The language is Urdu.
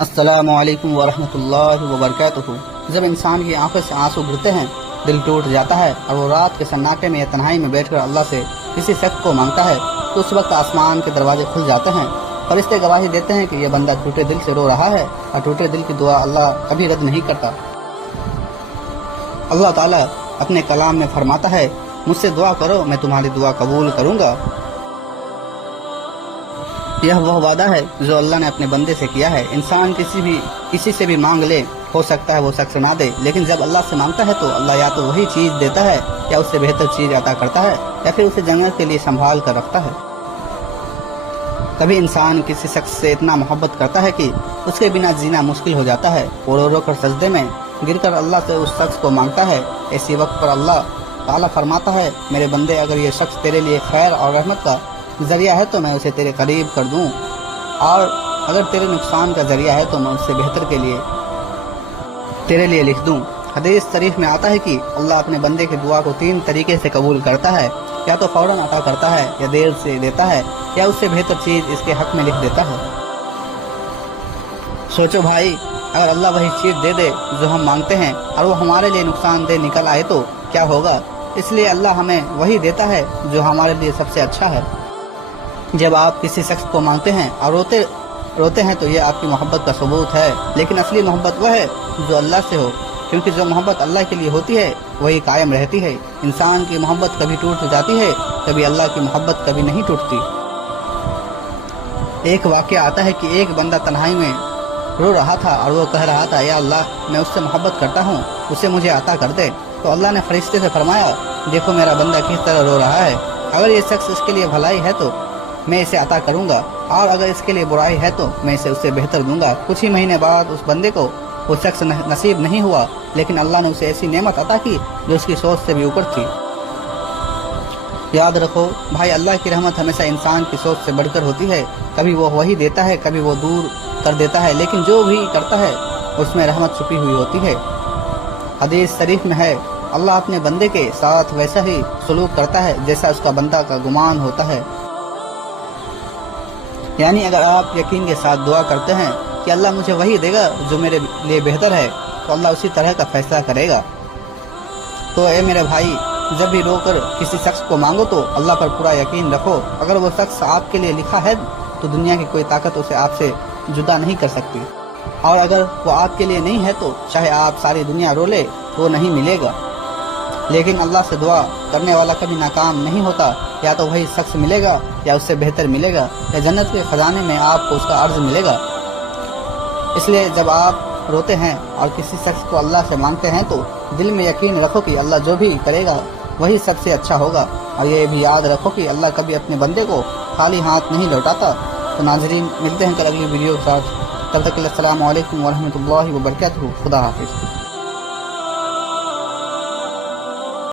السلام علیکم ورحمۃ اللہ وبرکاتہ۔ جب انسان کی آنکھوں سے آنسو گرتے ہیں، دل ٹوٹ جاتا ہے اور وہ رات کے سناٹے میں یا تنہائی میں بیٹھ کر اللہ سے کسی شخص کو مانگتا ہے تو اس وقت آسمان کے دروازے کھل جاتے ہیں۔ فرشتے گواہی دیتے ہیں کہ یہ بندہ ٹوٹے دل سے رو رہا ہے، اور ٹوٹے دل کی دعا اللہ کبھی رد نہیں کرتا۔ اللہ تعالیٰ اپنے کلام میں فرماتا ہے، مجھ سے دعا کرو میں تمہاری دعا قبول کروں گا۔ یہ وہ وعدہ ہے جو اللہ نے اپنے بندے سے کیا ہے۔ انسان کسی سے بھی مانگ لے، ہو سکتا ہے وہ شخص نہ دے، لیکن جب اللہ سے مانگتا ہے تو اللہ یا تو وہی چیز دیتا ہے یا اس سے بہتر چیز عطا کرتا ہے، یا پھر اسے جنت کے لیے سنبھال کر رکھتا ہے۔ کبھی انسان کسی شخص سے اتنا محبت کرتا ہے کہ اس کے بنا جینا مشکل ہو جاتا ہے، وہ رو رو کر سجدے میں گر کر اللہ سے اس شخص کو مانگتا ہے۔ ایسی وقت پر اللہ تعالیٰ فرماتا ہے، میرے بندے اگر یہ شخص تیرے لیے خیر اور رحمت کا ذریعہ ہے تو میں اسے تیرے قریب کر دوں، اور اگر تیرے نقصان کا ذریعہ ہے تو میں اس سے بہتر کے لیے تیرے لیے لکھ دوں۔ حدیث شریف میں آتا ہے کہ اللہ اپنے بندے کی دعا کو 3 طریقے سے قبول کرتا ہے، یا تو فوراً عطا کرتا ہے، یا دیر سے دیتا ہے، یا اس سے بہتر چیز اس کے حق میں لکھ دیتا ہے۔ سوچو بھائی، اگر اللہ وہی چیز دے دے جو ہم مانگتے ہیں اور وہ ہمارے لیے نقصان دہ نکل آئے تو کیا ہوگا؟ اس لیے اللہ ہمیں وہی دیتا ہے جو ہمارے لیے سب سے اچھا ہے۔ جب آپ کسی شخص کو مانگتے ہیں اور روتے ہیں تو یہ آپ کی محبت کا ثبوت ہے، لیکن اصلی محبت وہ ہے جو اللہ سے ہو، کیونکہ جو محبت اللہ کے لیے ہوتی ہے وہی قائم رہتی ہے۔ انسان کی محبت کبھی ٹوٹ جاتی ہے، کبھی اللہ کی محبت کبھی نہیں ٹوٹتی۔ ایک واقعہ آتا ہے کہ ایک بندہ تنہائی میں رو رہا تھا اور وہ کہہ رہا تھا، یا اللہ میں اس سے محبت کرتا ہوں، اسے مجھے عطا کر دے۔ تو اللہ نے فرشتے سے فرمایا، دیکھو میرا بندہ کس طرح رو رہا ہے، اگر یہ شخص اس کے لیے بھلائی ہے تو میں اسے عطا کروں گا، اور اگر اس کے لیے برائی ہے تو میں اسے اس سے بہتر دوں گا۔ کچھ ہی مہینے بعد اس بندے کو وہ شخص نصیب نہیں ہوا، لیکن اللہ نے اسے ایسی نعمت عطا کی جو اس کی سوچ سے بھی اوپر تھی۔ یاد رکھو بھائی، اللہ کی رحمت ہمیشہ انسان کی سوچ سے بڑھ کر ہوتی ہے۔ کبھی وہ وہی دیتا ہے، کبھی وہ دور کر دیتا ہے، لیکن جو بھی کرتا ہے اس میں رحمت چھپی ہوئی ہوتی ہے۔ حدیث شریف میں ہے، اللہ اپنے بندے کے ساتھ ویسا ہی سلوک کرتا ہے جیسا اس کا بندہ کا گمان ہوتا ہے۔ یعنی اگر آپ یقین کے ساتھ دعا کرتے ہیں کہ اللہ مجھے وہی دے گا جو میرے لیے بہتر ہے، تو اللہ اسی طرح کا فیصلہ کرے گا۔ تو اے میرے بھائی، جب بھی رو کر کسی شخص کو مانگو تو اللہ پر پورا یقین رکھو، اگر وہ شخص آپ کے لیے لکھا ہے تو دنیا کی کوئی طاقت اسے آپ سے جدا نہیں کر سکتی، اور اگر وہ آپ کے لیے نہیں ہے تو چاہے آپ ساری دنیا رو لے وہ نہیں ملے گا۔ لیکن اللہ سے دعا کرنے والا کبھی ناکام نہیں ہوتا، یا تو وہی شخص ملے گا یا اس سے بہتر ملے گا، یا جنت کے خزانے میں آپ کو اس کا عرض ملے گا۔ اس لیے جب آپ روتے ہیں اور کسی شخص کو اللہ سے مانگتے ہیں تو دل میں یقین رکھو کہ اللہ جو بھی کرے گا وہی سب سے اچھا ہوگا، اور یہ بھی یاد رکھو کہ اللہ کبھی اپنے بندے کو خالی ہاتھ نہیں لوٹاتا۔ تو ناظرین، ملتے ہیں کل اگلی ویڈیو کے ساتھ، تب تک کے لیے السلام علیکم ورحمۃ اللہ وبرکاتہ۔ خدا حافظ۔